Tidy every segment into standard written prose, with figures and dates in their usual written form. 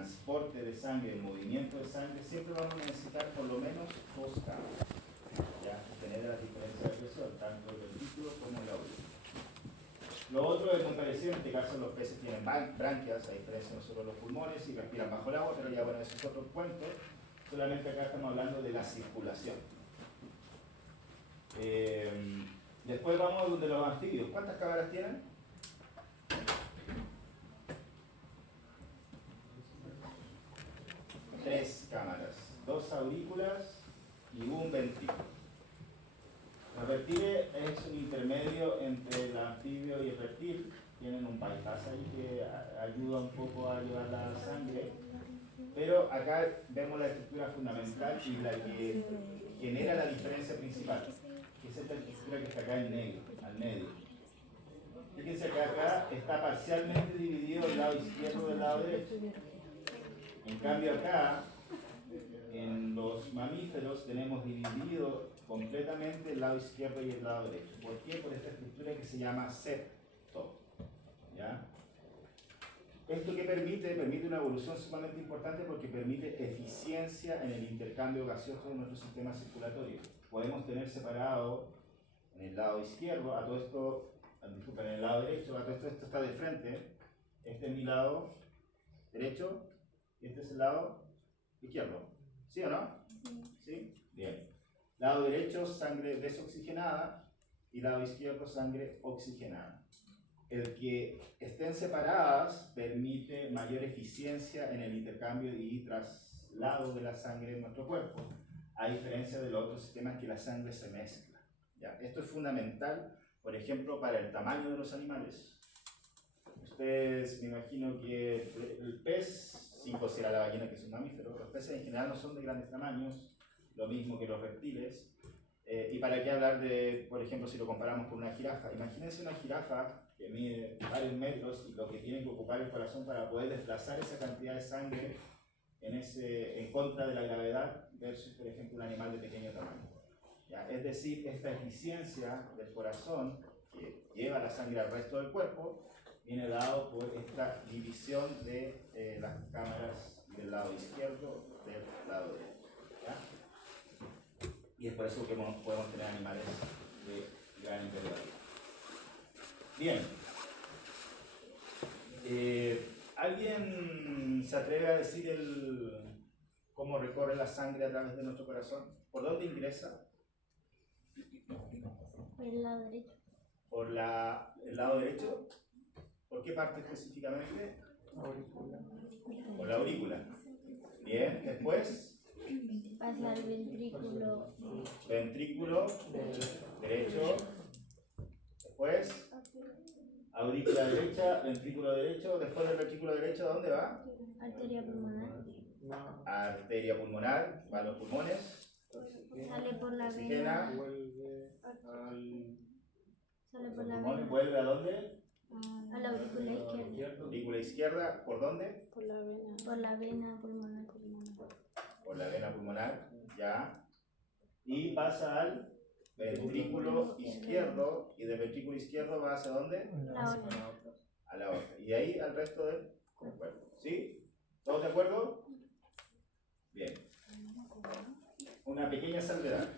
transporte de sangre, el movimiento de sangre, siempre vamos a necesitar por lo menos 2 cámaras. Ya, tener las diferencias de presión, tanto el ventrículo como la aurícula. Lo otro es muy parecido, en este caso los peces tienen branquias, a diferencia de nosotros los pulmones, y respiran bajo el agua, pero ya bueno, eso es otro cuento. Solamente acá estamos hablando de la circulación. Después vamos a donde los anfibios. ¿Cuántas cámaras tienen? 3 cámaras, 2 aurículas y un ventrículo. Los reptiles es un intermedio entre el anfibio y el reptil. Tienen un bypass ahí que ayuda un poco a llevar la sangre. Pero acá vemos la estructura fundamental y la que genera la diferencia principal, que es esta estructura que está acá en negro, al medio. Fíjense que acá está parcialmente dividido el lado izquierdo del lado derecho. En cambio acá, en los mamíferos, tenemos dividido completamente el lado izquierdo y el lado derecho. ¿Por qué? Por esta estructura que se llama septo. ¿Ya? Esto que permite una evolución sumamente importante porque permite eficiencia en el intercambio gaseoso de nuestro sistema circulatorio. Podemos tener separado en el lado izquierdo, a todo esto, disculpen, en el lado derecho, a todo esto está de frente, este es mi lado derecho y este es el lado izquierdo. ¿Sí o no? ¿Sí? Bien. Lado derecho, sangre desoxigenada y lado izquierdo, sangre oxigenada. El que estén separadas permite mayor eficiencia en el intercambio y traslado de la sangre en nuestro cuerpo, a diferencia de los otros sistemas que la sangre se mezcla. ¿Ya? Esto es fundamental, por ejemplo, para el tamaño de los animales. Ustedes, me imagino que el pez, sin considerar la ballena que es un mamífero, los peces en general no son de grandes tamaños, lo mismo que los reptiles. Y para qué hablar de, por ejemplo, si lo comparamos con una jirafa. Imagínense una jirafa que mide varios metros y lo que tiene que ocupar el corazón para poder desplazar esa cantidad de sangre en contra de la gravedad versus, por ejemplo, un animal de pequeño tamaño. ¿Ya? Es decir, esta eficiencia del corazón que lleva la sangre al resto del cuerpo viene dado por esta división de las cámaras del lado izquierdo del lado derecho. ¿Ya? Y es por eso que podemos tener animales de gran envergadura. Bien. ¿Alguien se atreve a decir cómo recorre la sangre a través de nuestro corazón? ¿Por dónde ingresa? Por el lado derecho. ¿Por el lado derecho? ¿Por qué parte específicamente? Por la aurícula. Bien, después. Pasa al ventrículo. Ventrículo derecho. Después. Aurícula derecha, ventrículo derecho. Después del ventrículo derecho, ¿a dónde va? Arteria pulmonar. Arteria pulmonar, va a los pulmones. Sale por la Oxigena. Sale por la Pulmones, vena. ¿vuelve a dónde? A la aurícula izquierda. Aurícula izquierda, ¿por dónde? Por la vena pulmonar. Por la vena pulmonar, ya. Y pasa al ventrículo izquierdo, y del ventrículo izquierdo va hacia dónde? La otra. A la otra. Y de ahí al resto del cuerpo. ¿Sí? ¿Todos de acuerdo? Bien. Una pequeña salvedad.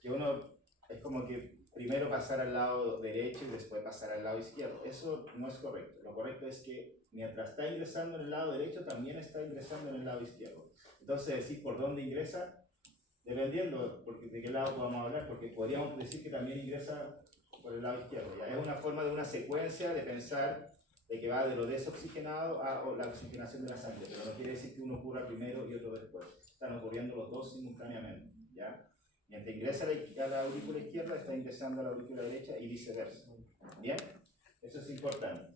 Que uno es como que primero pasar al lado derecho y después pasar al lado izquierdo. Eso no es correcto. Lo correcto es que mientras está ingresando en el lado derecho, también está ingresando en el lado izquierdo. Entonces, decir por dónde ingresa, dependiendo de qué lado podamos hablar, porque podríamos decir que también ingresa por el lado izquierdo. ¿Ya? Es una forma de una secuencia de pensar de que va de lo desoxigenado a la oxigenación de la sangre, pero no quiere decir que uno ocurra primero y otro después. Están ocurriendo los dos simultáneamente. ¿Ya? Mientras ingresa a la aurícula izquierda, está ingresando a la aurícula derecha y viceversa. ¿Bien? Eso es importante.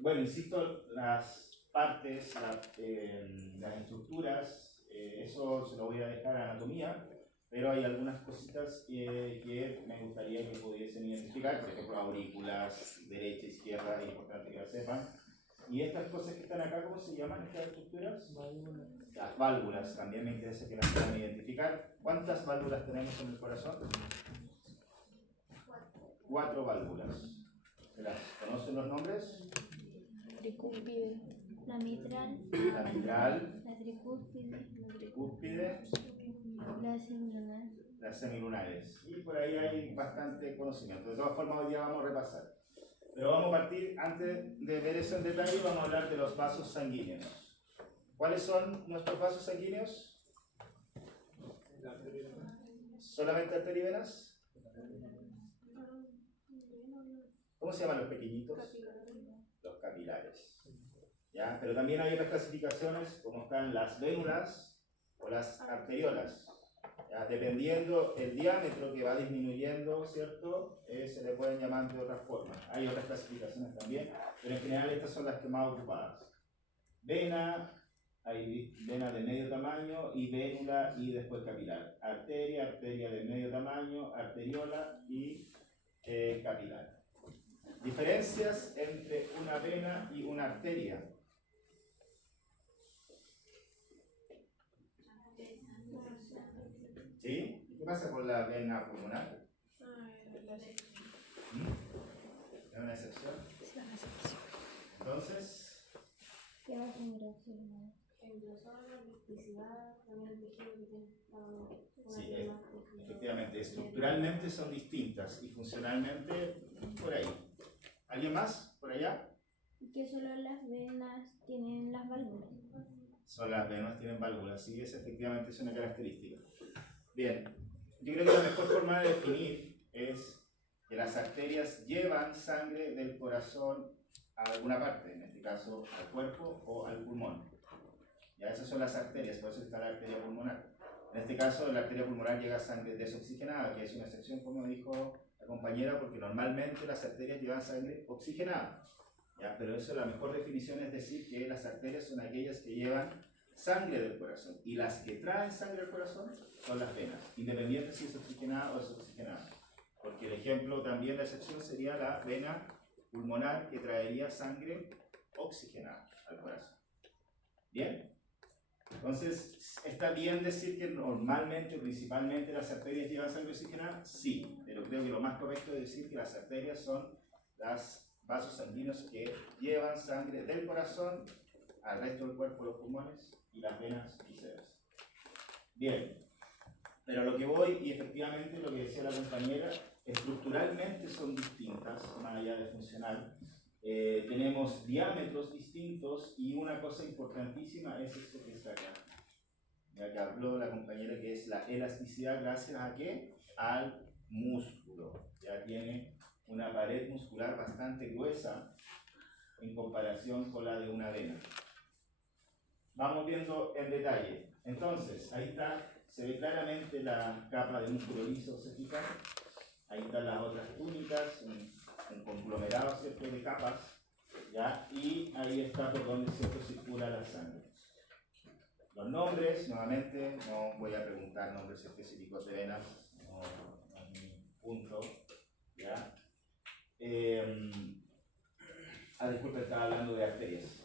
Bueno, insisto, las partes, las estructuras, eso se lo voy a dejar a anatomía, pero hay algunas cositas que me gustaría que pudiesen identificar, por ejemplo, aurículas, derecha, izquierda, es importante que lo sepan. Y estas cosas que están acá, ¿cómo se llaman estas estructuras? Válvulas. Las válvulas, también me interesa que las puedan identificar. ¿Cuántas válvulas tenemos en el corazón? 4 válvulas. ¿Conocen los nombres? La mitral, la mitral, la tricúspide, tricúspide, la semilunar. las semilunares. Y por ahí hay bastante conocimiento. De todas formas, hoy día vamos a repasar. Pero vamos a partir, antes de ver eso en detalle, vamos a hablar de los vasos sanguíneos. ¿Cuáles son nuestros vasos sanguíneos? ¿Solamente arterias y venas? ¿Cómo se llaman los pequeñitos? Los capilares. ¿Ya? Pero también hay otras clasificaciones, como están las vénulas o las arteriolas. ¿Ya? Dependiendo el diámetro que va disminuyendo, ¿cierto? Se le pueden llamar de otras formas. Hay otras clasificaciones también, pero en general estas son las que más ocupadas. Vena, hay vena de medio tamaño y vénula y después capilar. Arteria, arteria de medio tamaño, arteriola y capilar. Diferencias entre una vena y una arteria. ¿Sí? ¿Qué pasa con la vena pulmonar? ¿Es una excepción? Entonces, Lleva sangre oxigenada. sí, efectivamente, estructuralmente son distintas y funcionalmente por ahí. ¿Alguien más? ¿Por allá? Y que solo las venas tienen las válvulas. Son las venas tienen válvulas, sí, esa efectivamente es una característica. Bien, yo creo que la mejor forma de definir es que las arterias llevan sangre del corazón a alguna parte, en este caso al cuerpo o al pulmón. Ya esas son las arterias, por eso está la arteria pulmonar. En este caso, la arteria pulmonar llega sangre desoxigenada, que es una excepción, como dijo la compañera, porque normalmente las arterias llevan sangre oxigenada. ¿Ya? Pero eso, la mejor definición es decir que las arterias son aquellas que llevan sangre del corazón, y las que traen sangre al corazón son las venas, independiente si es oxigenada o desoxigenada. Porque el ejemplo también, la excepción sería la vena pulmonar, que traería sangre oxigenada al corazón. ¿Bien? Entonces, ¿está bien decir que normalmente, principalmente, las arterias llevan sangre oxigenada? Sí, pero creo que lo más correcto es decir que las arterias son los vasos sanguíneos que llevan sangre del corazón al resto del cuerpo, los pulmones, y las venas viceversa. Bien, pero lo que voy, y efectivamente lo que decía la compañera, estructuralmente son distintas, más allá de funcional. Tenemos diámetros distintos, y una cosa importantísima es esto que está acá, ya que habló la compañera, que es la elasticidad. ¿Gracias a qué? Al músculo. Ya tiene una pared muscular bastante gruesa en comparación con la de una vena. Vamos viendo en detalle. Entonces, ahí está, se ve claramente la capa de músculo liso, ¿se fijan? Ahí están las otras túnicas, un conglomerado, ¿cierto?, de capas, ¿ya? Y ahí está por donde, ¿cierto?, circula la sangre. Los nombres, nuevamente, no voy a preguntar nombres específicos de venas, no es mi punto, ¿ya? Disculpe, estaba hablando de arterias.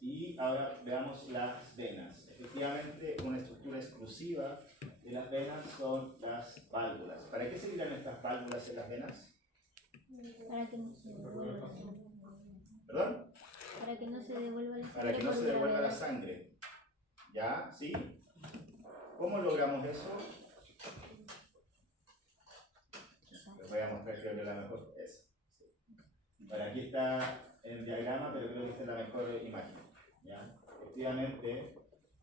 Y ahora veamos las venas. Efectivamente, una estructura exclusiva de las venas son las válvulas. ¿Para qué servirán estas válvulas en las venas? Para que no se devuelva la sangre. ¿Perdón? Para que no se devuelva la sangre. Para que no por se devuelva la gravedad. sangre. ¿Ya? ¿Sí? ¿Cómo logramos eso? Les voy a mostrar, creo que la mejor es. Bueno, aquí está el diagrama, pero creo que esta es la mejor imagen. ¿Ya? Efectivamente,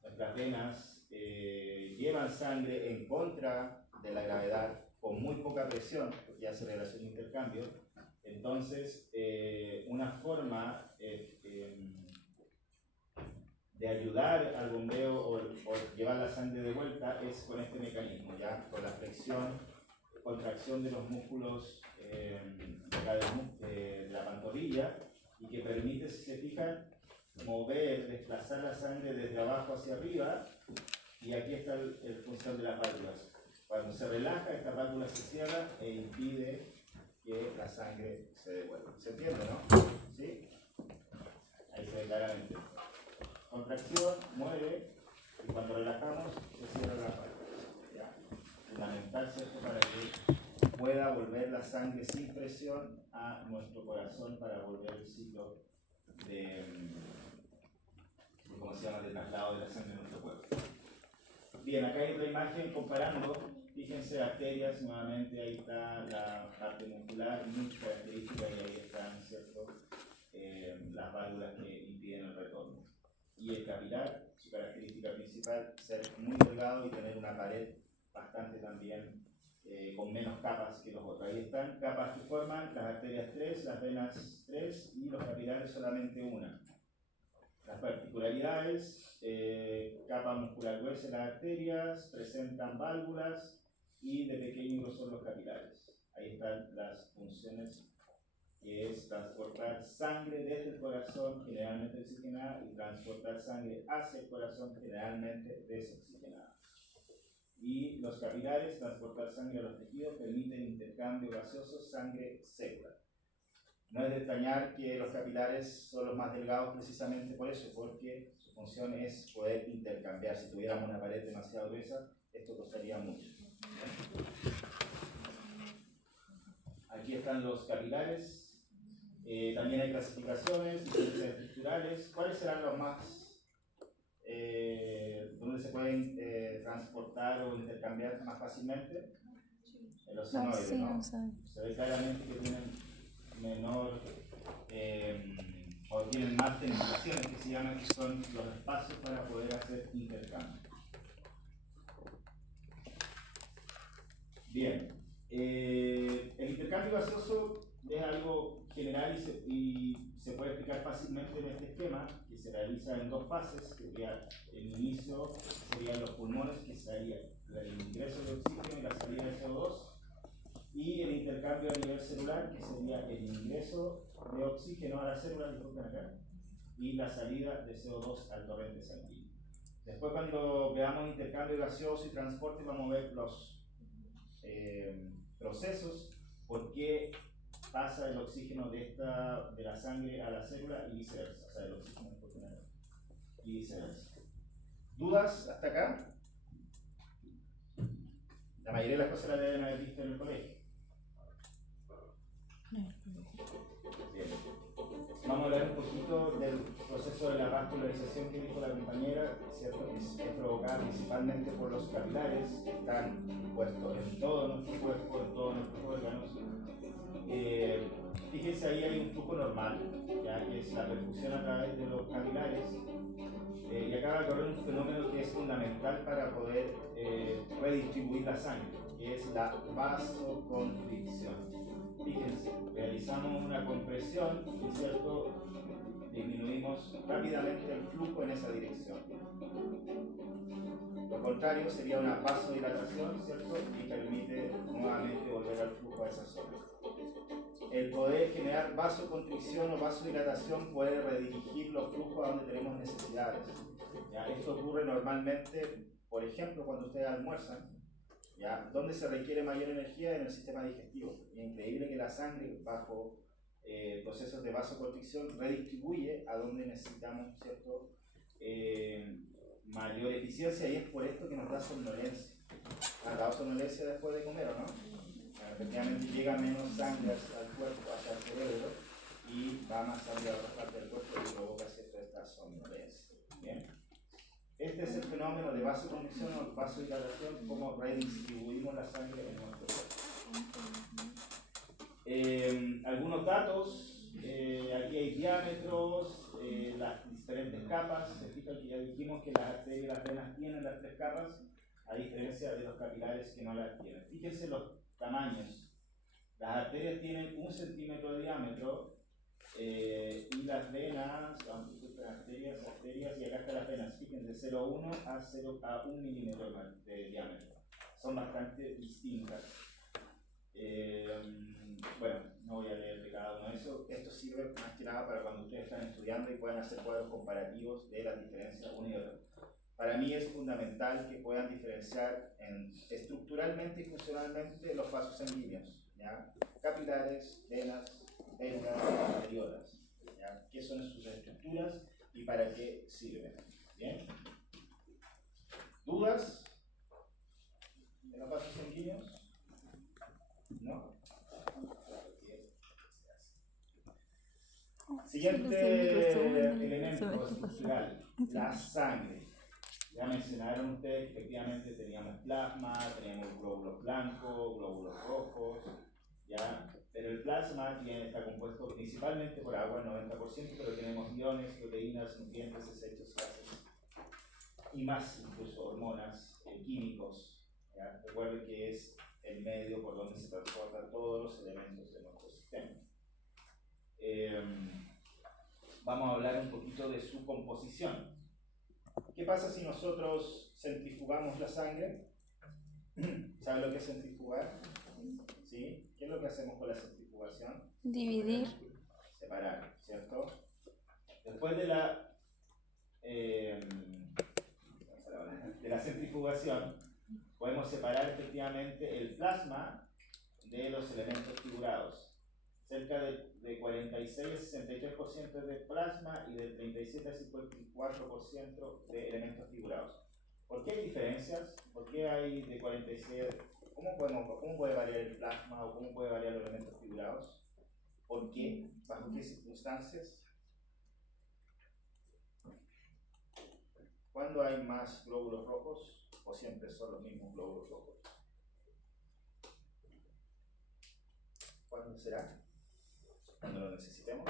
nuestras venas llevan sangre en contra de la gravedad, con muy poca presión, porque hace relación de intercambio. Entonces, una forma de ayudar al bombeo o llevar la sangre de vuelta es con este mecanismo, ¿ya? Con la flexión, contracción de los músculos de la pantorrilla, y que permite, si se fijan, mover, desplazar la sangre desde abajo hacia arriba, y aquí está el función de las válvulas. Cuando se relaja, esta válvula se cierra e impide que la sangre se devuelva. ¿Se entiende, no? ¿Sí? Ahí se ve claramente. Contracción, mueve, y cuando relajamos, se cierra la válvula. ¿Ya? Fundamental, ¿cierto?, para que pueda volver la sangre sin presión a nuestro corazón para volver el ciclo de ¿cómo se llama?, de traslado de la sangre en nuestro cuerpo. Bien, acá hay otra imagen comparando, fíjense, arterias, nuevamente ahí está la parte muscular, muy característica, y ahí están, ¿cierto?, las válvulas que impiden el retorno. Y el capilar, su característica principal, ser muy delgado y tener una pared bastante también con menos capas que los otros. Ahí están capas que forman las arterias 3, las venas 3 y los capilares solamente una. Las particularidades: capa muscular gruesa en las arterias, presentan válvulas y de pequeño grosor los capilares. Ahí están las funciones, que es transportar sangre desde el corazón, generalmente oxigenada, y transportar sangre hacia el corazón, generalmente desoxigenada. Y los capilares, transportar sangre a los tejidos, permiten intercambio gaseoso sangre-célula. No es de extrañar que los capilares son los más delgados precisamente por eso, porque su función es poder intercambiar. Si tuviéramos una pared demasiado gruesa, esto costaría mucho. Aquí están los capilares. También hay clasificaciones, diferencias estructurales. ¿Cuáles serán los más donde se pueden transportar o intercambiar más fácilmente? En los senoides, ¿no? Se ve claramente que tienen menor o tienen más penetraciones, que se llaman, que son los espacios para poder hacer intercambio. Bien, el intercambio gaseoso es algo general y se puede explicar fácilmente en este esquema, que se realiza en dos fases, que sería el inicio, serían los pulmones, que sería el ingreso de oxígeno y la salida de CO2, y el intercambio a nivel celular, que sería el ingreso de oxígeno a la célula, y la salida de CO2 al torrente sanguíneo. Después, cuando veamos intercambio gaseoso y transporte, vamos a ver los procesos, por qué pasa el oxígeno de la sangre a la célula y viceversa, o sea, el oxígeno y viceversa. ¿Dudas hasta acá? La mayoría de las cosas las deben haber visto en el colegio. Bien. Vamos a hablar un poquito del proceso de la vascularización que dijo la compañera, ¿cierto? Que es provocada principalmente por los capilares que están puestos en todo nuestro cuerpo, en todos nuestros órganos. Fíjense, ahí hay un flujo normal, ya que es la perfusión a través de los capilares, y acá va a ocurrir un fenómeno que es fundamental para poder redistribuir la sangre, que es la vasoconstricción. Fíjense, realizamos una compresión y, ¿cierto?, disminuimos rápidamente el flujo en esa dirección. Lo contrario sería una vasodilatación, ¿cierto?, y permite nuevamente volver al flujo a esa zona. El poder generar vasoconstricción o vasodilatación puede redirigir los flujos a donde tenemos necesidades. ¿Ya? Esto ocurre normalmente, por ejemplo, cuando ustedes almuerzan, ¿ya? ¿Dónde se requiere mayor energía? En el sistema digestivo. Es increíble que la sangre, bajo procesos de vasoconstricción, redistribuye a donde necesitamos, ¿cierto?, mayor eficiencia, y es por esto que nos da somnolencia. ¿Da somnolencia después de comer o no? Efectivamente llega menos sangre al cuerpo, hacia el cerebro, y va más sangre a otra parte del cuerpo y provoca esta somnolencia. ¿Bien? Este es el fenómeno de vasoconstricción o vasodilatación, cómo redistribuimos la sangre en nuestro cuerpo. Algunos datos, aquí hay diámetros, las diferentes capas. Se fijan que ya dijimos que las arterias y las venas tienen las tres capas, a diferencia de los capilares que no las tienen. Fíjense los tamaños. Las arterias tienen 1 centímetro de diámetro, y las venas, arterias, y acá están las venas, fíjense, 0,1 a 1 milímetro de diámetro. Son bastante distintas. Bueno, no voy a leer de cada uno de eso. Esto sirve más que nada para cuando ustedes están estudiando y puedan hacer cuadros comparativos de las diferencias una y otra. Para mí es fundamental que puedan diferenciar estructuralmente y funcionalmente los vasos sanguíneos, ¿ya? Capilares, venas, vértebras, arteriolas, ¿ya? ¿Qué son sus estructuras y para qué sirven? ¿Bien? ¿Dudas de los vasos sanguíneos? ¿No? Siguiente elemento estructural, la sangre. Ya mencionaron ustedes que efectivamente teníamos plasma, teníamos glóbulos blancos, glóbulos rojos, ¿ya? Pero el plasma está compuesto principalmente por agua, el 90%, pero tenemos iones, proteínas, nutrientes, desechos, gases y más, incluso hormonas, químicos. ¿Ya? Recuerden que es el medio por donde se transportan todos los elementos de nuestro sistema. Vamos a hablar un poquito de su composición. ¿Qué pasa si nosotros centrifugamos la sangre? ¿Saben lo que es centrifugar? ¿Sí? ¿Qué es lo que hacemos con la centrifugación? Dividir. Separar, ¿cierto? Después de la centrifugación, podemos separar efectivamente el plasma de los elementos figurados. Cerca de 46 a 63% es de plasma y del 37 a 54% de elementos figurados. ¿Por qué hay diferencias? ¿Por qué hay de 46? ¿Cómo puede variar el plasma o cómo puede variar los elementos figurados? ¿Por qué? ¿Bajo qué circunstancias? ¿Cuándo hay más glóbulos rojos o siempre son los mismos glóbulos rojos? ¿Cuándo será? ¿Cuando lo necesitemos?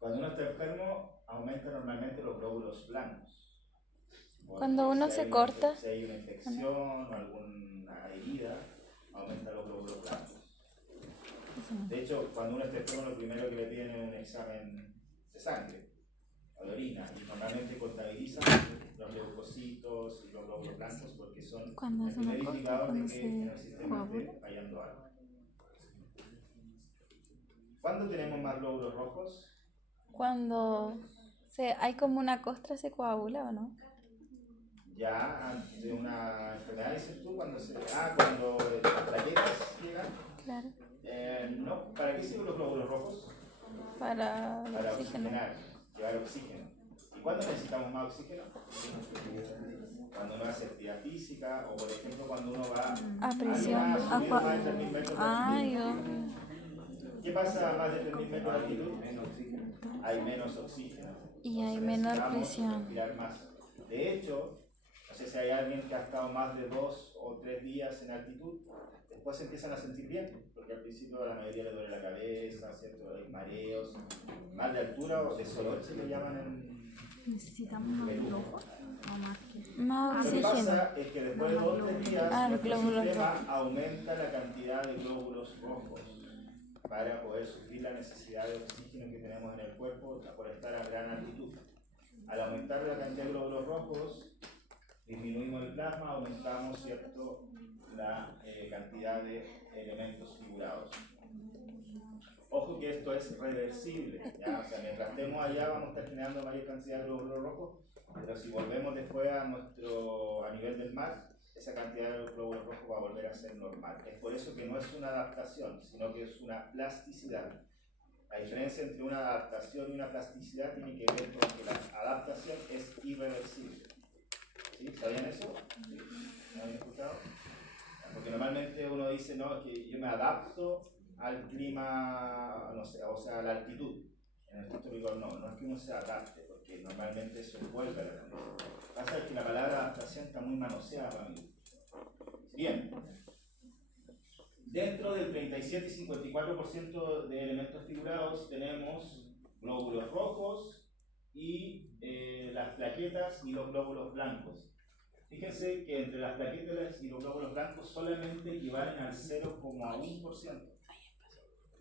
Cuando uno está enfermo, aumenta normalmente los glóbulos blancos. Cuando uno se corta. Si hay una infección o alguna herida, aumenta los glóbulos blancos. De hecho, cuando uno está enfermo, lo primero que le piden es un examen de sangre o de orina. Y normalmente contabilizan los leucocitos y los glóbulos blancos porque son el primer indicador de que en el sistema esté fallando algo. ¿Cuándo tenemos más glóbulos rojos? Cuando hay como una costra, se coagula, ¿o no? Ya, ante una enfermedad, dices tú, cuando las plaquetas llegan. Claro. No, ¿para qué sirven los glóbulos rojos? Para oxigenar, llevar oxígeno. ¿Y cuándo necesitamos más oxígeno? Cuando no hace actividad física o, por ejemplo, cuando uno va a presión. más de 3.000 metros de altitud. ¿Qué pasa a más de 3.000 metros de altitud? Hay menos oxígeno. Y hay menor presión. Respirar más. De hecho, no sé si hay alguien que ha estado más de 2 o 3 días en altitud, después se empiezan a sentir bien, porque al principio a la mayoría le duele la cabeza, ¿cierto? Hay mareos, mal de altura o de solor se le llaman en... ¿Necesitamos más glóbulos o más que? Más Lo que oxígeno. pasa es que después de 2 o 3 días, nuestro glóbulos sistema rojos. aumenta la cantidad de glóbulos rojos para poder suplir la necesidad de oxígeno que tenemos en el cuerpo por estar a gran altitud. Al aumentar la cantidad de glóbulos rojos, disminuimos el plasma, aumentamos, ¿cierto?, la cantidad de elementos figurados. Ojo que esto es reversible, ¿ya? O sea, mientras estemos allá vamos a estar generando mayor cantidad de glóbulos rojos, pero si volvemos después a nivel del mar, esa cantidad de glóbulos rojos va a volver a ser normal. Es por eso que no es una adaptación, sino que es una plasticidad. La diferencia entre una adaptación y una plasticidad tiene que ver con que la adaptación es irreversible. ¿Sí? ¿Sabían eso? ¿Sí? ¿Me habían escuchado? Porque normalmente uno dice, no, es que yo me adapto al clima, no sé, o sea, a la altitud. En el estricto rigor no es que uno se adapte, porque normalmente eso vuelve a la condición. Lo que pasa es que la palabra adaptación está muy manoseada para mí. Bien. Dentro del 37 y 54% de elementos figurados tenemos glóbulos rojos y las plaquetas y los glóbulos blancos. Fíjense que entre las plaquetas y los glóbulos blancos solamente equivalen al 0,1%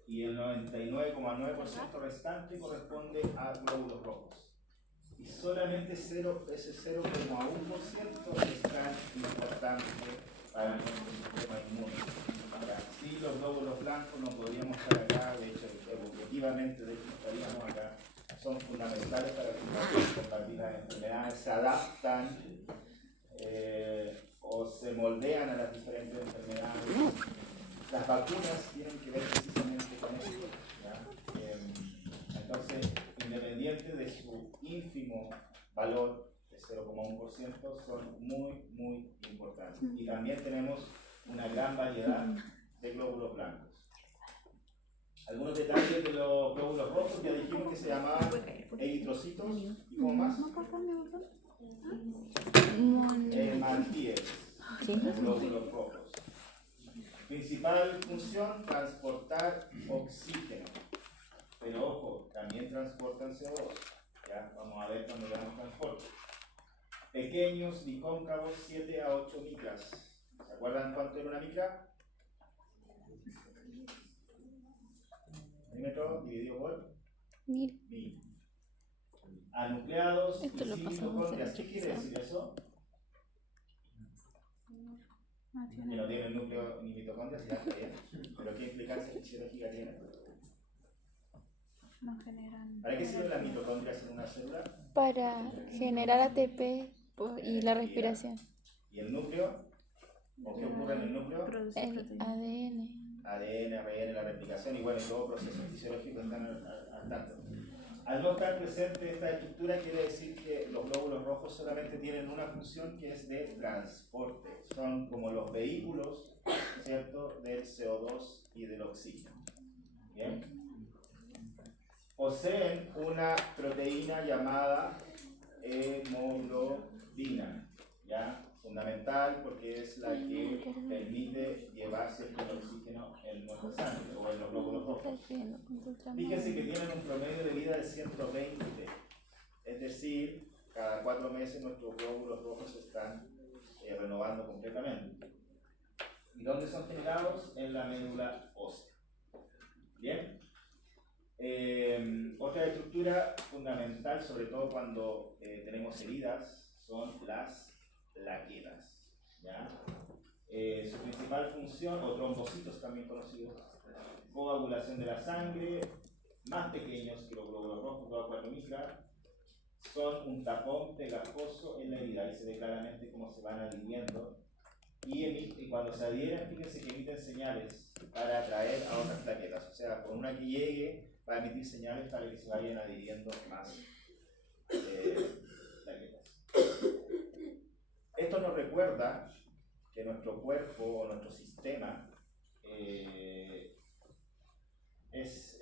y el 99,9% restante corresponde a glóbulos rojos. Y solamente ese 0,1% es tan importante para nuestro sistema inmune. Si los glóbulos blancos no podríamos estar acá, de hecho, evolutivamente, de hecho, estaríamos acá. Son fundamentales para combatir las enfermedades, se adaptan o se moldean a las diferentes enfermedades. Las vacunas tienen que ver precisamente con esto, ¿ya? Entonces, independiente de su ínfimo valor de 0,1%, son muy importantes. Y también tenemos una gran variedad de glóbulos blancos. Algunos detalles de los glóbulos rojos, ya dijimos que se llamaban eritrocitos y ¿cómo más? Hemantíes, los glóbulos rojos. Principal función, transportar oxígeno. Pero ojo, también transportan CO2. ¿Ya? Vamos a ver cuando veamos transporte. Pequeños, bicóncavos, 7 a 8 micras. ¿Se acuerdan cuánto era una micra? Milímetro dividido por 1000. Anucleados y Esto lo sin pasamos mitocondrias. en ¿Qué quiere decir eso? Que no tiene núcleo ni mitocondrias, ya está bien. Pero ¿qué implicancia fisiológica tiene? No generan. ¿Para qué sirven las mitocondrias en una célula? Para generar ATP y la respiración. ¿Y el núcleo? ¿O qué ocurre en el núcleo? Produce El proteínas. ADN. ADN, ARN, la replicación y bueno, todo proceso fisiológico están al tanto. Al no estar presente esta estructura quiere decir que los glóbulos rojos solamente tienen una función que es de transporte. Son como los vehículos, ¿cierto?, del CO2 y del oxígeno. ¿Bien? Poseen una proteína llamada hemoglobina, ¿ya? Fundamental porque es la que permite llevarse el oxígeno en nuestra sangre o en los glóbulos rojos. Fíjense que tienen un promedio de vida de 120, es decir, cada 4 meses nuestros glóbulos rojos se están renovando completamente. ¿Y dónde son generados? En la médula ósea. ¿Bien? Otra estructura fundamental, sobre todo cuando tenemos heridas, son las plaquetas. ¿Ya? Su principal función, o trombocitos también conocidos, coagulación de la sangre, más pequeños que los glóbulos rojos, 2 a 4 micras, son un tapón pegajoso en la herida, y se ve claramente cómo se van adhiriendo. Y cuando se adhieren, fíjense que emiten señales para atraer a otras plaquetas. O sea, por una que llegue, va a emitir señales para que se vayan adhiriendo más plaquetas. Esto nos recuerda que nuestro cuerpo o nuestro sistema es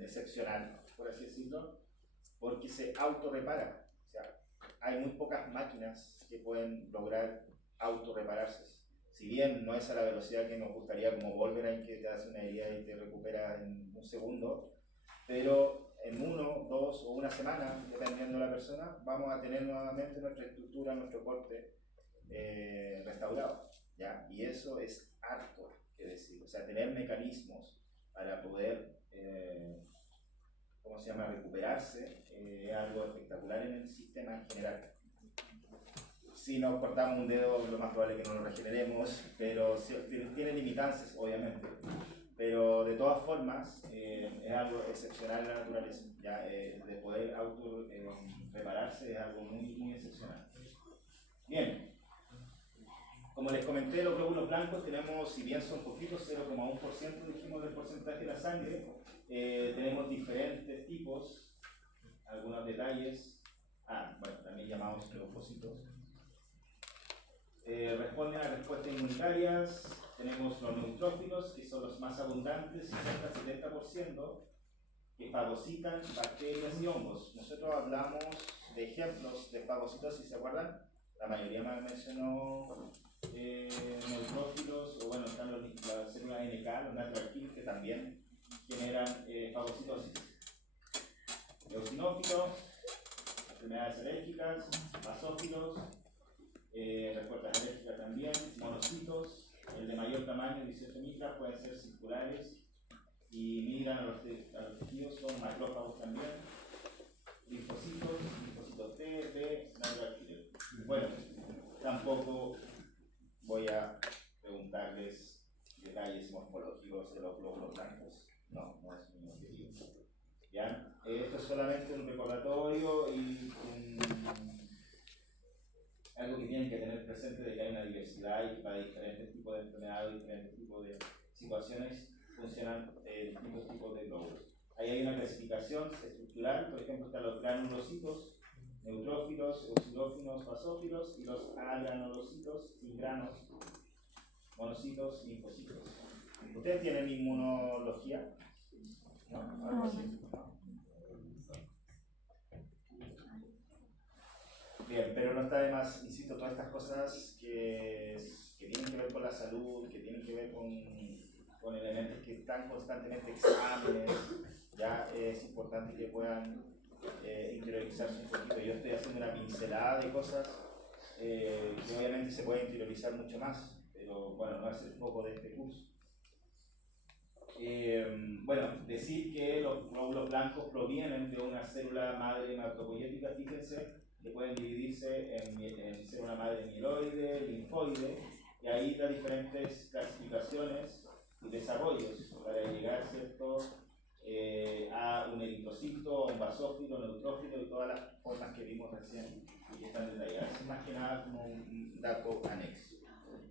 excepcional, por así decirlo, porque se autorrepara. O sea, hay muy pocas máquinas que pueden lograr autorrepararse. Si bien no es a la velocidad que nos gustaría, como Wolverine, que te hace una herida y te recupera en un segundo, pero en 1, 2 o una semana, dependiendo de la persona, vamos a tener nuevamente nuestra estructura, nuestro corte restaurado, ¿ya? Y eso es harto que decir. O sea, tener mecanismos para poder recuperarse es algo espectacular en el sistema en general. Si nos cortamos un dedo, lo más probable es que no lo regeneremos, pero tiene limitancias, obviamente. Pero de todas formas, es algo excepcional en la naturaleza. ¿Ya? De poder repararse es algo muy, muy excepcional. Bien. Como les comenté, los glóbulos blancos tenemos, si bien son poquitos, 0,1% dijimos del porcentaje de la sangre, tenemos diferentes tipos, algunos detalles, también llamados leucocitos. Responden a respuestas inmunitarias, tenemos los neutrófilos, que son los más abundantes, 60-70%, que fagocitan bacterias y hongos. Nosotros hablamos de ejemplos de fagocitosis, ¿se acuerdan? La mayoría me mencionó neutrófilos, o bueno, están las células NK, los natural killers, que también generan fagocitosis. Eosinófilos, enfermedades alérgicas, basófilos, respuestas alérgicas también, monocitos, el de mayor tamaño, 18 micras, pueden ser circulares y migran a los tejidos, son macrófagos también, linfocitos T, B, natural killer. Bueno, tampoco voy a preguntarles detalles morfológicos de los glóbulos blancos. No es mi objetivo. ¿Ya? Esto es solamente un recordatorio y algo que tienen que tener presente de que hay una diversidad y que para diferentes tipos de enfermedades, diferentes tipos de situaciones funcionan distintos tipos de glóbulos. Ahí hay una clasificación estructural, por ejemplo, están los granulocitos, neutrófilos, eosinófilos, basófilos y los agranulocitos sin granos, monocitos, linfocitos. ¿Ustedes tienen inmunología? ¿no? Algo así. Bien, pero no está de más, insisto, todas estas cosas que tienen que ver con la salud, que tienen que ver con elementos que están constantemente exámenes, ya es importante que puedan interiorizarse un poquito. Yo estoy haciendo una pincelada de cosas que obviamente se puede interiorizar mucho más, pero bueno, no es el foco de este curso. Bueno, decir que los glóbulos blancos provienen de una célula madre hematopoyética, fíjense, que pueden dividirse en célula madre mieloide, linfoide, y ahí las diferentes clasificaciones y desarrollos para llegar, ¿cierto?, a un eritrocito, un basófilo, neutrófilo y todas las formas que vimos recién y que están detalladas. Es más que nada como un dato anexo.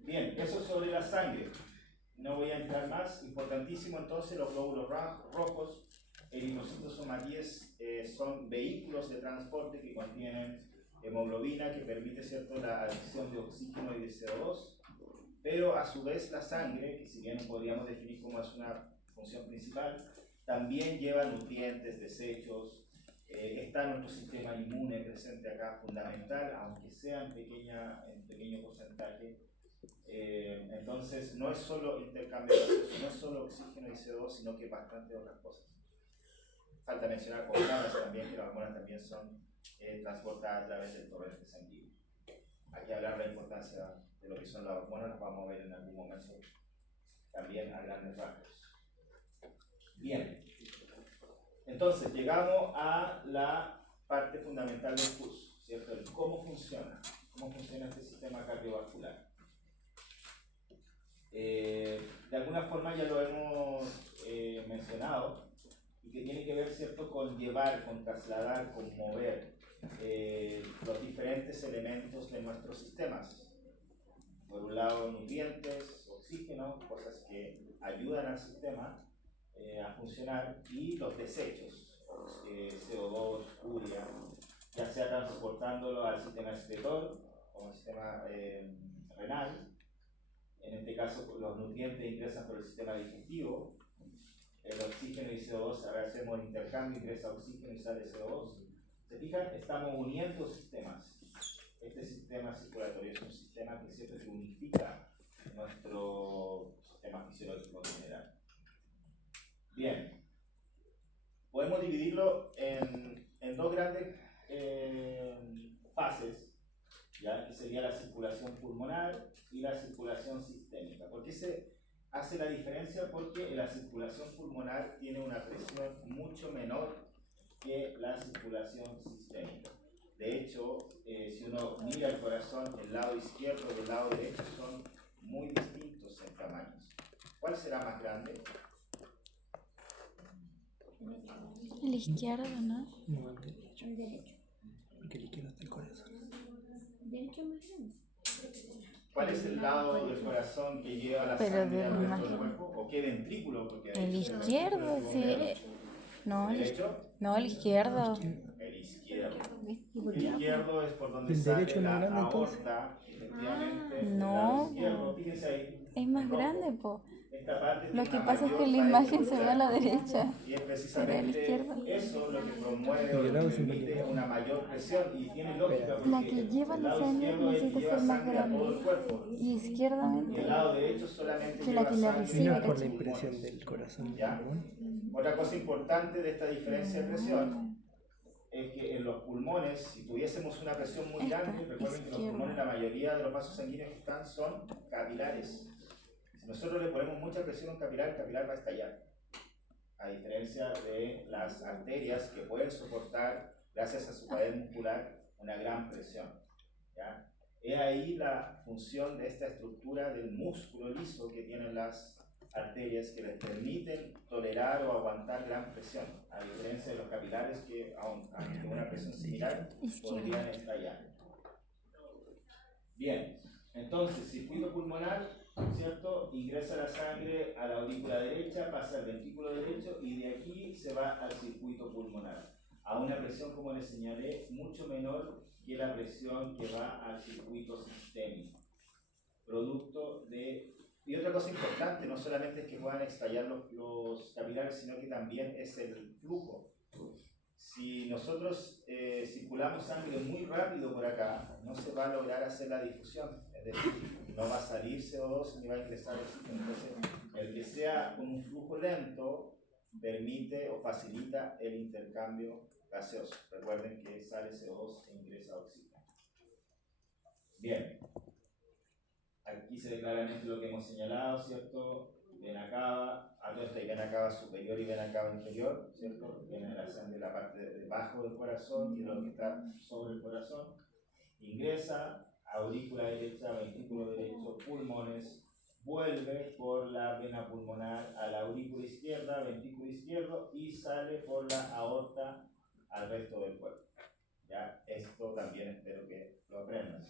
Bien, eso sobre la sangre. No voy a entrar más. Importantísimo entonces, los glóbulos rojos, eritrocitos somatíes, son vehículos de transporte que contienen hemoglobina que permite, ¿cierto?, la adición de oxígeno y de CO2, pero a su vez la sangre, que si bien podríamos definir como es una función principal, también lleva nutrientes, desechos, está nuestro sistema inmune presente acá, fundamental, aunque sea en pequeño porcentaje. Entonces no es solo intercambio gaseoso, no es solo oxígeno y CO2, sino que bastante otras cosas. Falta mencionar hormonas también, que las hormonas también son transportadas a través del torrente sanguíneo. Hay que hablar de la importancia de lo que son las hormonas, las vamos a ver en algún momento también a grandes rasgos. Bien, entonces llegamos a la parte fundamental del curso, ¿cierto? El cómo funciona este sistema cardiovascular. De alguna forma ya lo hemos mencionado, y que tiene que ver, ¿cierto?, con llevar, con trasladar, con mover los diferentes elementos de nuestros sistemas. Por un lado, nutrientes, oxígeno, cosas que ayudan al sistema a funcionar, y los desechos, CO2, urea, ya sea transportándolo al sistema excretor o al sistema renal. En este caso, los nutrientes ingresan por el sistema digestivo, el oxígeno y CO2, ahora hacemos el intercambio, ingresa oxígeno y sale CO2. ¿Se fijan? Estamos uniendo sistemas. Este sistema circulatorio es un sistema que siempre que unifica nuestro sistema fisiológico en general. Bien, podemos dividirlo en dos grandes fases, ¿ya?, que sería la circulación pulmonar y la circulación sistémica. ¿Por qué se hace la diferencia? Porque la circulación pulmonar tiene una presión mucho menor que la circulación sistémica. De hecho, si uno mira el corazón, el lado izquierdo y el lado derecho son muy distintos en tamaños. ¿Cuál será más grande? El izquierdo, ¿no? No, el derecho. El derecho. Porque el izquierdo está el corazón. El derecho es más grande. ¿Cuál es el lado del corazón que lleva la Pero sangre de al resto del imagen. cuerpo? ¿O qué ventrículo? Porque El izquierdo, sí. No, ¿El derecho? no, el izquierdo. El izquierdo. ¿Y por El qué? izquierdo es por donde ¿El sale derecho la más grande, entonces? aorta, efectivamente. del No, lado izquierdo. Fíjense ahí. Es más en rojo. grande, po. Esta parte Lo tiene que una pasa es que mayor la imagen se ve abertura, a la derecha. y es Pero a la precisamente izquierda. eso lo que promueve o Y el lo lado que sin permite mayor. una mayor presión, y tiene lógica porque La que lleva el la lado sangre izquierdo es el que necesita lleva ser más sangre a todo el grande. cuerpo, Y y izquierdamente. el lado derecho solamente Que la lleva que la sangre recibe, No a es por los la ¿cachai? impresión pulmones. del corazón del ¿Ya? pulmón. Otra cosa importante de esta diferencia de presión es que en los pulmones, si tuviésemos una presión muy Esta, grande, recuerden que los izquierda. pulmones, la mayoría de los vasos sanguíneos que están son capilares. Si nosotros le ponemos mucha presión a un capilar, el capilar va a estallar. A diferencia de las arterias que pueden soportar, gracias a su pared muscular, una gran presión. ¿Ya? Es ahí la función de esta estructura del músculo liso que tienen las arterias, que les permiten tolerar o aguantar gran presión, a diferencia de los capilares que, aunque una presión similar, podrían estallar. Bien, entonces, circuito pulmonar, ¿cierto? Ingresa la sangre a la aurícula derecha, pasa al ventrículo derecho y de aquí se va al circuito pulmonar, a una presión, como les señalé, mucho menor que la presión que va al circuito sistémico, producto de Y otra cosa importante, no solamente es que puedan estallar los capilares, sino que también es el flujo. Si nosotros circulamos sangre muy rápido por acá, no se va a lograr hacer la difusión, es decir, no va a salir CO2 ni va a ingresar oxígeno. Entonces, el que sea con un flujo lento permite o facilita el intercambio gaseoso. Recuerden que sale CO2 e ingresa oxígeno. Bien, aquí se ve claramente lo que hemos señalado, ¿cierto? Vena cava, hay vena cava superior y vena cava inferior, ¿cierto? Viene la sangre de la parte de debajo del corazón y lo que está sobre el corazón. Ingresa, aurícula derecha, ventrículo derecho, pulmones, vuelve por la vena pulmonar a la aurícula izquierda, ventrículo izquierdo y sale por la aorta al resto del cuerpo. ¿Ya? Esto también espero que lo aprendan.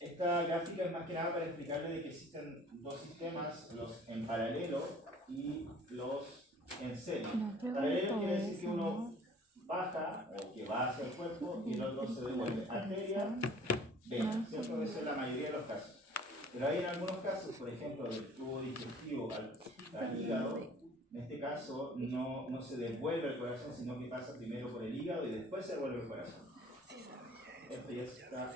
Esta gráfica es más que nada para explicarles de que existen dos sistemas, los en paralelo y los en serie. Paralelo quiere decir que uno baja o que va hacia el cuerpo y el otro se devuelve. Arteria, vena, ¿cierto? Eso es la mayoría de los casos. Pero hay en algunos casos, por ejemplo, del tubo digestivo al hígado, en este caso no se devuelve el corazón, sino que pasa primero por el hígado y después se devuelve el corazón. Esto ya está,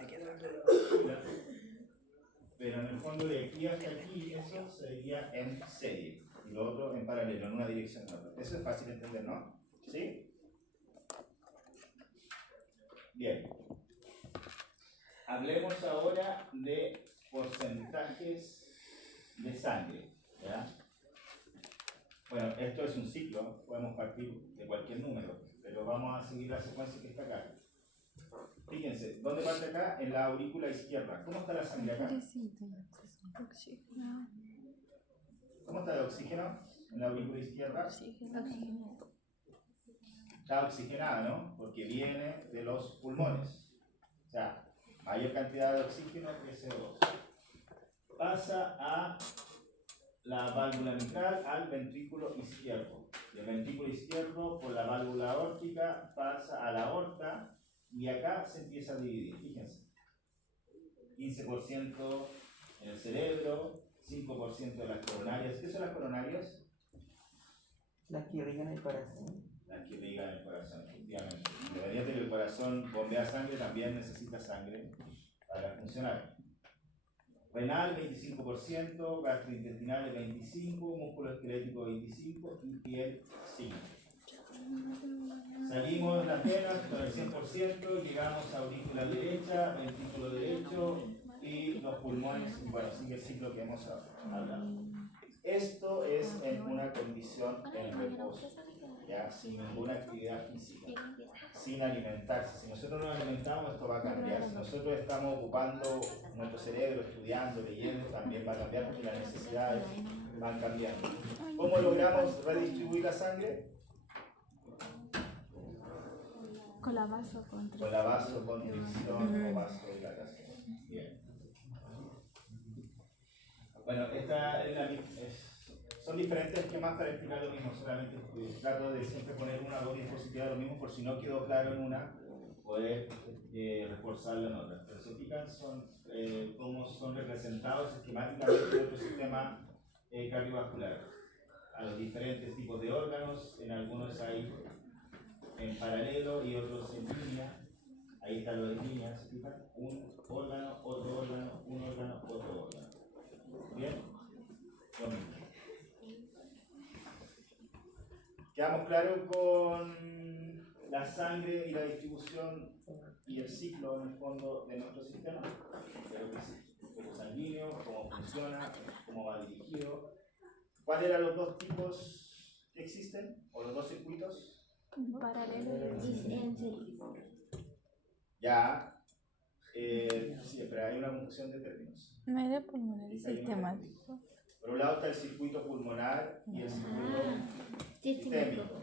pero en el fondo de aquí hasta aquí eso sería en serie y lo otro en paralelo, en una dirección a otra. Eso es fácil de entender, ¿no? ¿Sí? Bien. Hablemos ahora de porcentajes de sangre, ¿ya? Bueno, esto es un ciclo, podemos partir de cualquier número, pero vamos a seguir la secuencia que está acá. Fíjense, ¿dónde parte acá? En la aurícula izquierda. ¿Cómo está la sangre acá? ¿Cómo está el oxígeno en la aurícula izquierda? Está oxigenada, ¿no? Porque viene de los pulmones. O sea, mayor cantidad de oxígeno que CO2. Pasa a la válvula mitral al ventrículo izquierdo. Del ventrículo izquierdo por la válvula aórtica pasa a la aorta. Y acá se empieza a dividir, fíjense. 15% en el cerebro, 5% de las coronarias. ¿Qué son las coronarias? Las que irrigan el corazón. Las que irrigan el corazón, efectivamente. Independiente de que el corazón bombea sangre, también necesita sangre para funcionar. Renal, 25%, gastrointestinal, 25%, músculo esquelético, 25% y piel, 5%. Salimos las venas con el 100%, llegamos a aurícula derecha, ventrículo derecho y los pulmones, bueno, sigue el ciclo que hemos hablado. Esto es en una condición en reposo, ya, sin ninguna actividad física, sin alimentarse. Si nosotros nos alimentamos, esto va a cambiar. Si nosotros estamos ocupando nuestro cerebro, estudiando, leyendo, también va a cambiar porque las necesidades van cambiando. ¿Cómo logramos redistribuir la sangre? Con la vasoconstricción. Con la vasoconstricción o vasodilatación. Bien. Bueno, son diferentes esquemas para explicar lo mismo, solamente trato de siempre poner una o dos diapositivas de lo mismo por si no quedó claro en una, poder reforzarlo en otra. Pero se fijan cómo son representados esquemáticamente nuestro sistema cardiovascular. A los diferentes tipos de órganos, en algunos hay en paralelo y otros en línea. Ahí está lo de línea, ¿se fijan? Un órgano, otro órgano, un órgano, otro órgano. ¿Bien? Lo mismo. ¿Quedamos claros con la sangre y la distribución y el ciclo en el fondo de nuestro sistema? Creo que sí. El sanguíneo, cómo funciona, cómo va dirigido. ¿Cuáles eran los dos tipos que existen? ¿O los dos circuitos? Paralelo Y en serie. Ya, sí, pero hay una confusión de términos. No era pulmonar y sistemático. Por un lado está el circuito pulmonar y el circuito sistémico.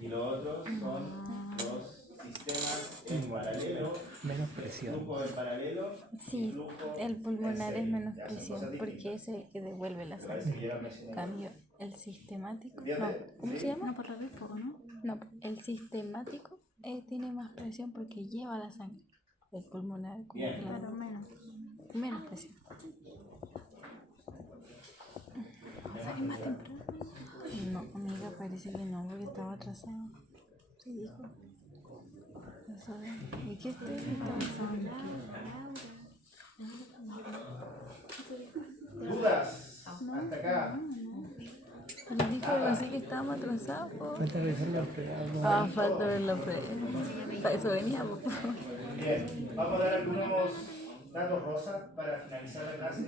Y los otros son los sistemas en paralelo, Menos presión. flujo en paralelo. Sí, Flujo el pulmonar en es serie. menos Ya, son presión cosas porque distintas. es el que devuelve la Me parece que sangre. ya lo mencioné. Cambio, el sistemático. No, ¿Entiendes? ¿cómo ¿Sí? se llama? No, por revés, poco, ¿no? No, el sistemático tiene más presión porque lleva la sangre. El pulmonar, como Bien. Claro, menos. menos presión. ¿Salir más temprano? No, amiga, parece que no, porque estaba atrasado. Se dijo. Eso es. ¿Y qué estoy pensando? ¿Dudas? Hasta acá. Pero dijo algo así que estábamos atrasados. Po. Falta revisar los pregados. Falta ver la prueba. Para eso veníamos. Bien, vamos a dar algunos datos rosas para finalizar la clase.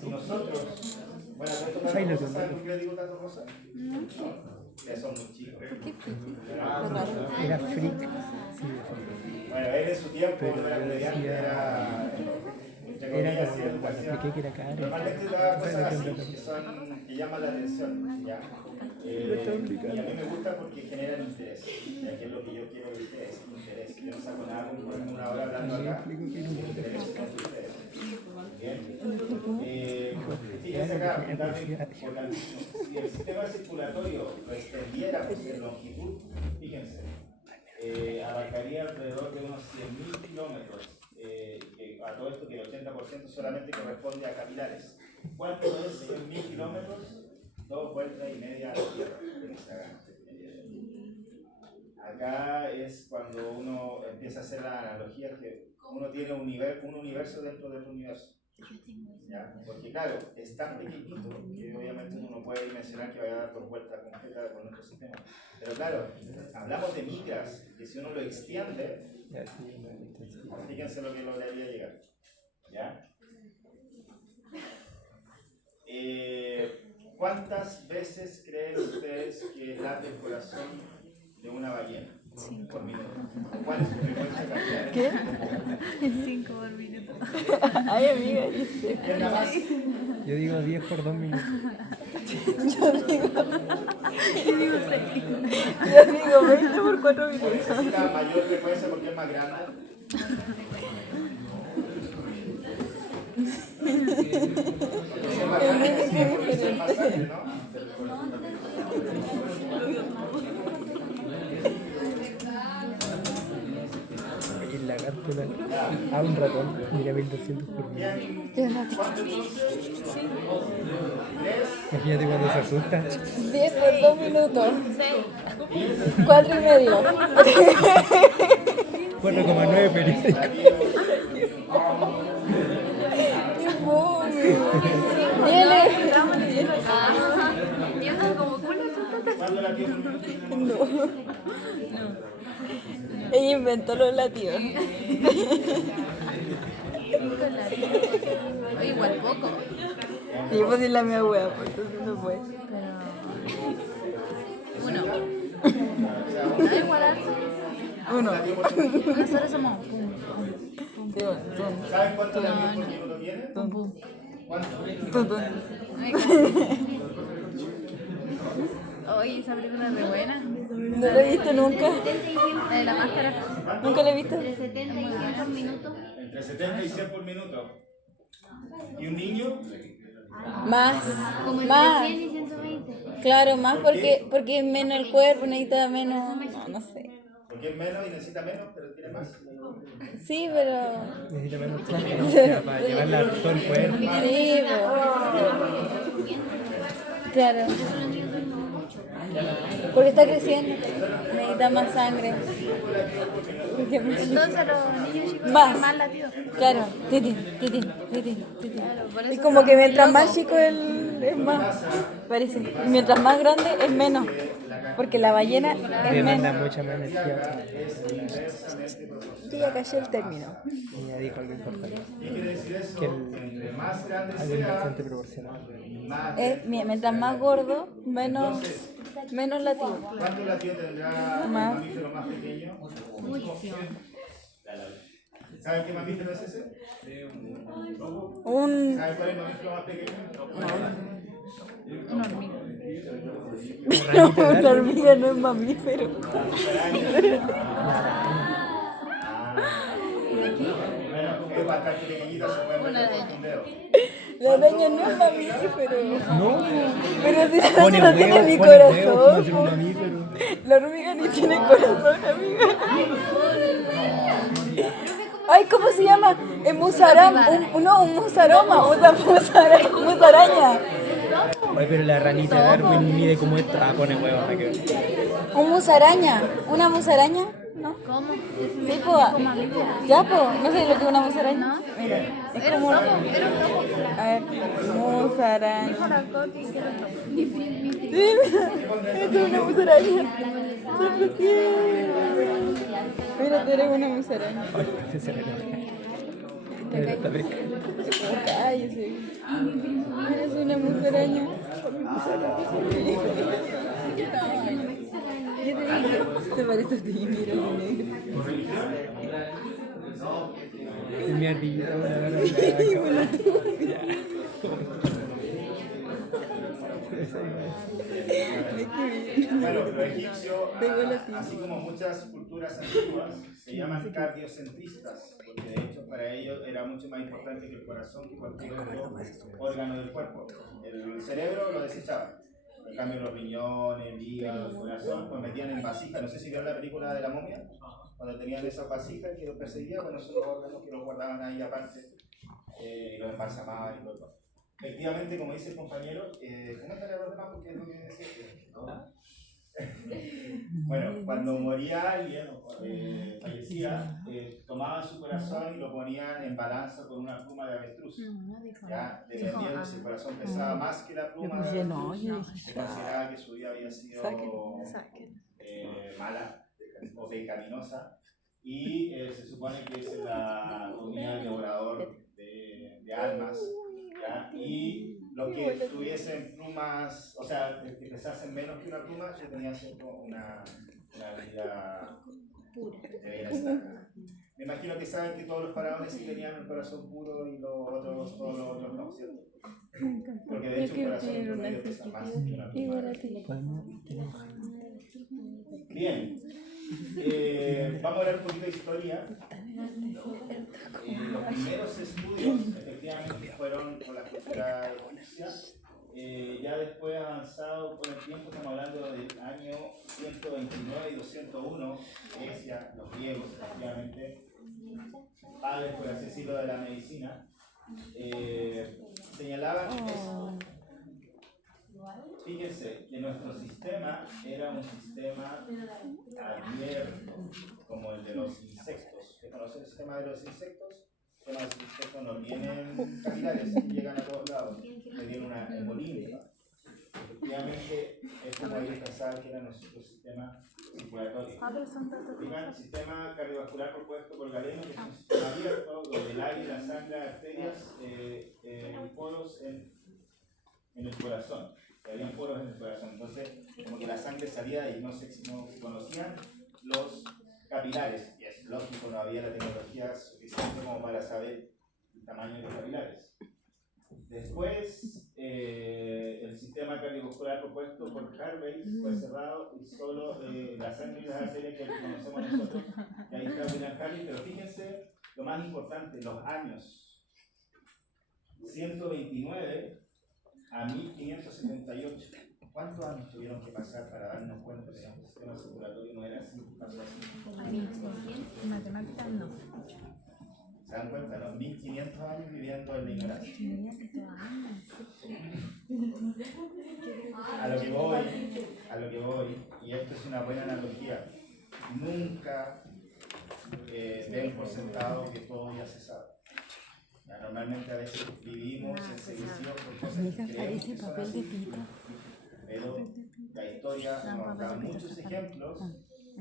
Si nosotros, bueno, ¿cuántos datos rosas saben por qué digo datos rosas? No. Ya son muy chicos. Era freak. Sí, Bueno, él en su tiempo no era comediante, era entre comillas, sí, cuando educación. expliqué que era caro. Normalmente daba cosas así que llaman la atención, ¿ya? Y a mí me gusta porque generan interés, ya que es lo que yo quiero que ustedes, interés. Yo no saco nada con una hora hablando acá, interés con ustedes. Bien. Fíjense acá, un dato importantísimo. Si el sistema circulatorio lo extendiéramos en longitud, fíjense, abarcaría alrededor de unos 100.000 kilómetros. A todo esto que el 80% solamente corresponde a capilares. ¿Cuánto es 100.000 kilómetros? 2 vueltas y media a la Tierra. Acá es cuando uno empieza a hacer la analogía que uno tiene un universo dentro de otro universo. ¿Ya? Porque claro, es tan pequeñito que obviamente uno no puede dimensionar que vaya a dar por vuelta completa con nuestro sistema. Pero claro, hablamos de micras, que si uno lo extiende, fíjense lo que lograría llegar. ¿Ya? ¿Cuántas veces creen ustedes que late el corazón de una ballena? 5 por minuto. ¿Cuál es su frecuencia cardíaca? ¿Qué? 5 por minuto. Ay, amiga, yo sé. ¿Quién da más? Yo digo 10 por 2 minutos. Yo digo 20 por 4 minutos. ¿Necesita mayor frecuencia porque es más grande? Porque es más grande, sí, es más sangre, ¿no? El lagarto a un ratón, mira 1200 por minuto. ¿Cuánto entonces? 3. Imagínate cuando se asusta. 10 por 2 minutos. 4 y medio. 4,9 periódicos. ¡Qué fome! Viene. ¿Cuánto latió por minuto? No. Ella inventó los latidos. Igual poco. Sí, pues sí la mía wea, pues entonces no fue. Uno. ¿No igual harto? 1. Nosotros somos ¿Saben cuánto latió por minuto tiene? ¿Cuánto? Oye, esa película es re buena. ¿No la he visto nunca? La de la máscara. ¿Nunca la he visto? Entre 70 y 100 por minuto. Entre 70 y 100 por minuto. ¿Y un niño? Más. Como entre Más. 100 y 120. Claro, más porque es menos el cuerpo, necesita menos. No sé. Porque es menos y necesita menos, pero tiene más. Sí, pero. Necesita menos tiempo para llevarla a todo el cuerpo. Sí, pero. Claro. Porque está creciendo. Necesita más sangre. Entonces los niños chicos Más. tienen más latidos. Claro. Titín. Por Es eso como son que mientras locos. más chico es más. Parece. Y mientras más grande es menos. Porque la ballena es Demanda menos. mucha más energía. Yo ya cayó el término. Y ya dijo algo importante. ¿Qué quiere decir eso? Que Entre más grande algo inversamente sea, proporcional. más. Mientras más gordo, menos latido. ¿Cuánto latido tendrá el Más. mamífero más pequeño? ¿Saben qué mamífero es ese? Un. ¿Saben cuál es el mamífero más pequeño? Una hormiga. Una hormiga no es mamífero. Bueno, es bastante pequeñita, se puede meter con un dedo. La araña no es mamífero. No, Pero si la pone araña no tiene huevos, ni pone huevos, ¿cómo corazón. hacer un mamífero? La hormiga ni tiene corazón, amiga. Ay, ¿cómo se llama? Musarama. Un musaroma. Musaraña. Oye, pero la ranita Darwin mide como esto. Ah, pone huevo, ¿a qué? Un musaraña. ¿Una musaraña? ¿No? ¿Cómo? Sí, pues. Ya, pues. ¿No sé lo que es una musaraña? ¿No? Mira. Es Era un como. topo, era un topo. A ver. Musaraña. Dijo la Coti que era un topo. Sí, esto es una musaraña. Súper tierno. Mira, tú eres una musaraña. Ay, se le está fresca. Cállese. Eres una musaraña. Yo te dije, se parece a ti, mira, mi negro. Es mi ardilla, una gana blanca. Bueno, los egipcios, así como muchas culturas antiguas, se llaman cardiocentristas, porque de hecho para ellos era mucho más importante que el corazón que cualquier otro órgano del cuerpo. El cerebro lo desechaban. En cambio los riñones, el hígado, el corazón, pues metían en vasijas. No sé si vieron la película de la momia, cuando tenían esas vasijas que los perseguían, bueno, son los órganos que los guardaban ahí aparte y los embalsamaban y todo. Efectivamente, como dice el compañero, coméntale a los demás porque es lo que decía. Bueno, cuando moría alguien o fallecía, tomaban su corazón y lo ponían en balanza con una pluma de avestruz. Ya, dependiendo si el corazón pesaba más que la pluma de avestruz, se consideraba que su vida había sido mala o pecaminosa. Y se supone que es la comida del devorador de almas. ¿Ya? Y los que tuviesen plumas, o sea, que pesasen menos que una pluma, ya tenían siempre una vida pura. Me imagino que saben que todos los faraones sí tenían el corazón puro y todos los otros no, ¿cierto? Porque de hecho el corazón en promedio pesa más que una pluma. Bien, vamos a hablar un poquito de historia. Los primeros estudios efectivamente fueron con la cultura egipcia. Ya después avanzado por el tiempo, estamos hablando del año 129 y 201, Grecia, los griegos efectivamente, padres por así decirlo de la medicina, señalaban eso. Fíjense que nuestro sistema era un sistema abierto, como el de los insectos. ¿Se conoce el sistema de los insectos? El sistema de los insectos no tienen capilares, llegan a todos lados, tienen una hemolimfa. Efectivamente, es como ellos pensaban que era nuestro sistema circulatorio. El sistema cardiovascular propuesto por Galeno, que es un sistema abierto, donde el aire, la sangre, las arterias, poros en el corazón. Habían poros en el corazón, entonces como que la sangre salía y no se conocían los capilares, y es lógico, no había la tecnología suficiente como para saber el tamaño de los capilares. Después el sistema cardiovascular propuesto por Harvey fue cerrado y solo la sangre y las arterias que conocemos nosotros, y ahí está William Harvey, pero fíjense lo más importante, los años 129 a 1578. ¿Cuántos años tuvieron que pasar para darnos cuenta de que el sistema circulatorio no era así? Pasó así. Matemáticas no. ¿Se dan cuenta? ¿No? 1500 años viviendo en la ignorancia. A lo que voy, y esto es una buena analogía, nunca den por sentado que todo ya se sabe. Normalmente a veces vivimos en sedición por cosas que creemos que son así, pero la historia nos da muchos ejemplos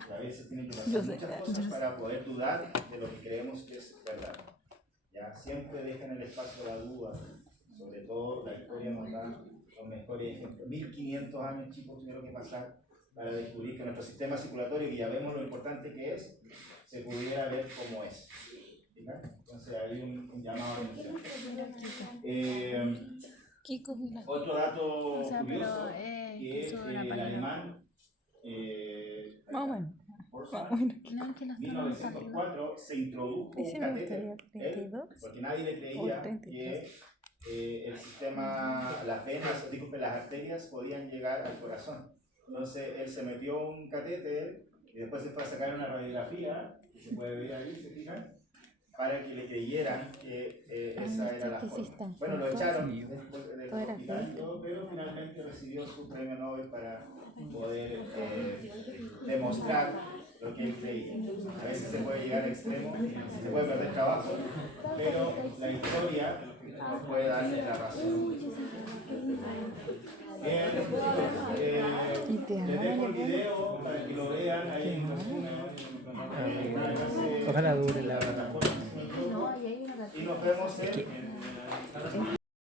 que a veces tienen que pasar muchas cosas para poder dudar de lo que creemos que es verdad. ¿Ya? Siempre dejan el espacio a la duda, sobre todo la historia nos da los mejores ejemplos. 1500 años, chicos, tuvieron que pasar para descubrir que nuestro sistema circulatorio, que ya vemos lo importante que es, se pudiera ver como es. Entonces hay un llamado a atención. Otro dato curioso que es el alemán en 1904 se introdujo un catéter, porque nadie le creía que el sistema, las venas, disculpe, las arterias podían llegar al corazón. Entonces él se metió un catéter y después se fue a sacar una radiografía, que se puede ver ahí, ¿se fijan? Para que le creyeran que esa era la forma. Bueno, lo echaron después del hospital y todo, pero finalmente recibió su premio Nobel para poder demostrar lo que él creía. A veces se puede llegar al extremo, se puede perder trabajo, pero la historia nos puede dar la razón. Bien, les dejo el video para que lo vean ahí en resumen. Ojalá dure la... Y nos vemos en